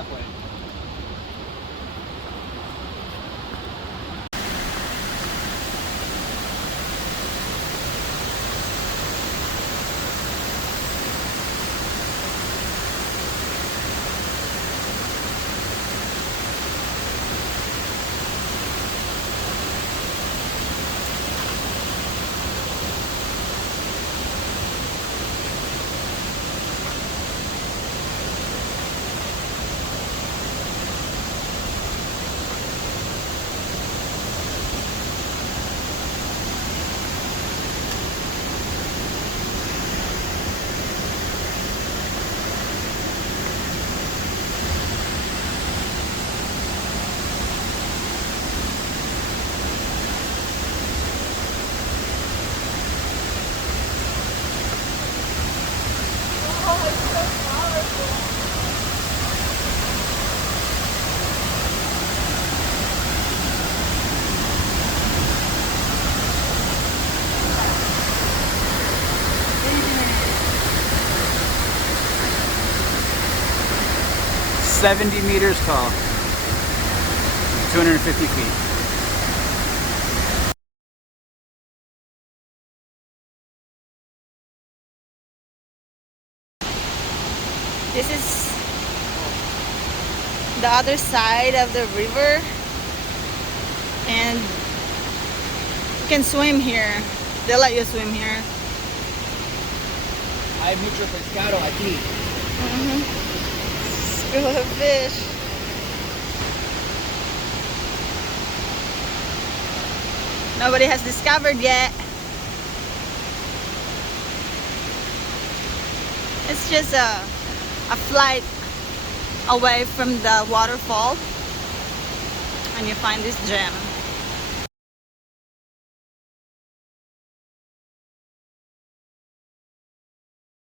Halfway. 70 meters tall, 250 feet. This is the other side of the river, and you can swim here. They'll let you swim here. Hay mucho pescado aquí. School of fish. Nobody has discovered yet. It's just a flight away from the waterfall, and you find this gem.